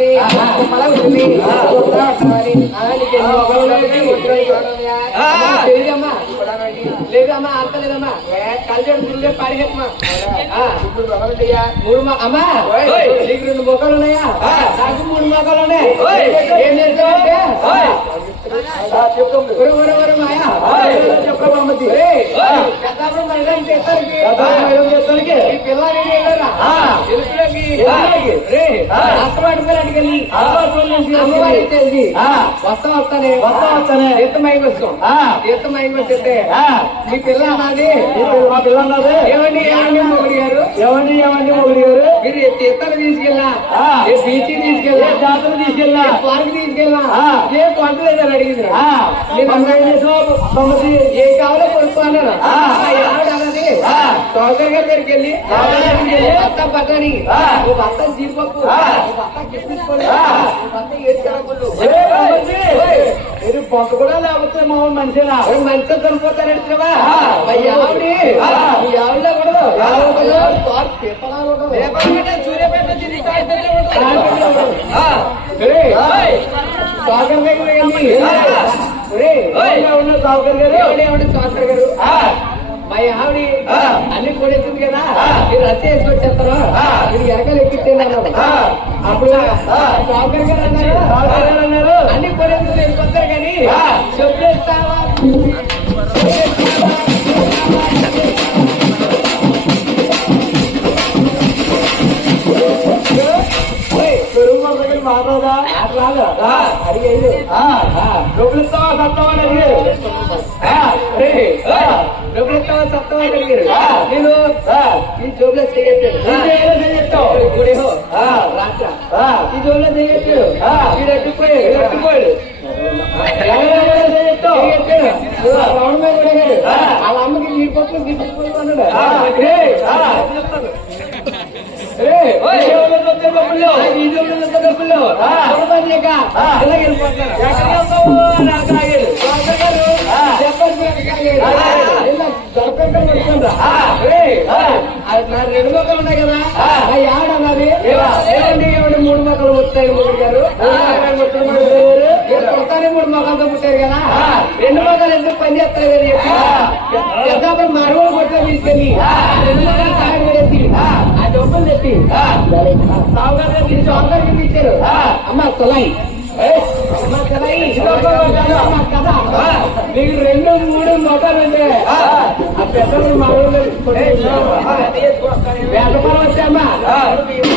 ఉంటుంది కుమ్మలా ఉంటుంది కుమ్మలా? అమ్మా, తెలియదమ్మా లేదమ్మా అంత లేదమ్మా కళ్ళజోడు గుళ్ళే పాడేయమ్మా ఇప్పుడు? మూడు మొ- అమ్మా నీకు రెండు మొక్కలు ఉన్నాయా నాకు మూడు మొక్కలు ఉన్నాయి ఏం చేస్తావంటే ఒరే, ఒరే, వెళ్ళి, అమ్మవారికి తెలిసి, వస్తా వస్తానే. వస్తాం తీర్థమైకి వస్తే మీ పిల్ల నాది మా పిల్లన్నది ఏమండి ఏమండి మొగుడు గారు? ఏమండి ఏమండి మొగుడు గారు? మీరు తీర్థాలు తీసుకెళ్ళా. ఏ బీచ్ తీసుకెళ్ళా జాతర తీసుకెళ్ళా పార్క్ తీసుకెళ్ళా ఆ. ఏ కొంట లేదని అడిగింది ఏ కావాలో కొనుక్కో అన్నారు ఆ. ఆవిడ అన్నది ఆ. చౌదరి గారి దగ్గరికి వెళ్ళి. ఓ ఏడు మీరు బొక్క కూడా లేకపోతే మామూలు మనిషినా? ఓ మంచిగా ఆ. మా ఆవిడి. మీ కూడా సావుకర్ గారు? గారు? ఆ, మా ఆవిడ. ఆ. అన్ని కొడేస్తుంది కదా. మీరు రచ్చ వేసుకొచ్చేస్తారా ఆ. మీరు ఆ. అప్పుడు గారు అన్నారు. అన్ని కొడేస్తుంది వెళ్ళిపోతారు కానీ. చెప్పేస్తావా? మాట్లాడదా. అడిగేది. డబ్బులు ఇస్తావా సత్తావా ఆ. నేను ఈ జోబులో చేయట్లేదు. గుడిహో. రాత్ర. ఈ జోబులో చేయట్లేదు. వీడు అడ్డుపోయాడు పడగాడు ఆ. వాళ్ళ అమ్మకి నీ పప్పులు గిట్టుకుపోయి అన్నాడు ఈ జోబులో ఎంత డబ్బులు ఆ. కుటుంబం లేక ఆ. ఇలా వెళ్ళిపోతున్నారు రెండు మొక్కలు ఉన్నాయి కదా ఆ. యాడ అన్నది? ఏమండి మూడు మొక్కలు పుట్టాయి మూడు గారు పుడతానే మూడు మొక్కలతో పుట్టారు కదా. రెండు మొక్కలు ఎందుకు పని చేస్తాయి అని చెప్పి మరవలు కొట్టే తీసుకెళ్ళి ఆ. రెండు మొక్కలు కాయలు పడేసి ఆ. డబ్బులు తెచ్చి. సావుగారు ఇచ్చారు. అమ్మ తొలై అమ్మ తొలై అమ్మ కదా ఆ. మీకు రెండు మూడు మొక్కలు ఉంటే ఆ. పెద్దలు మా Vean, no para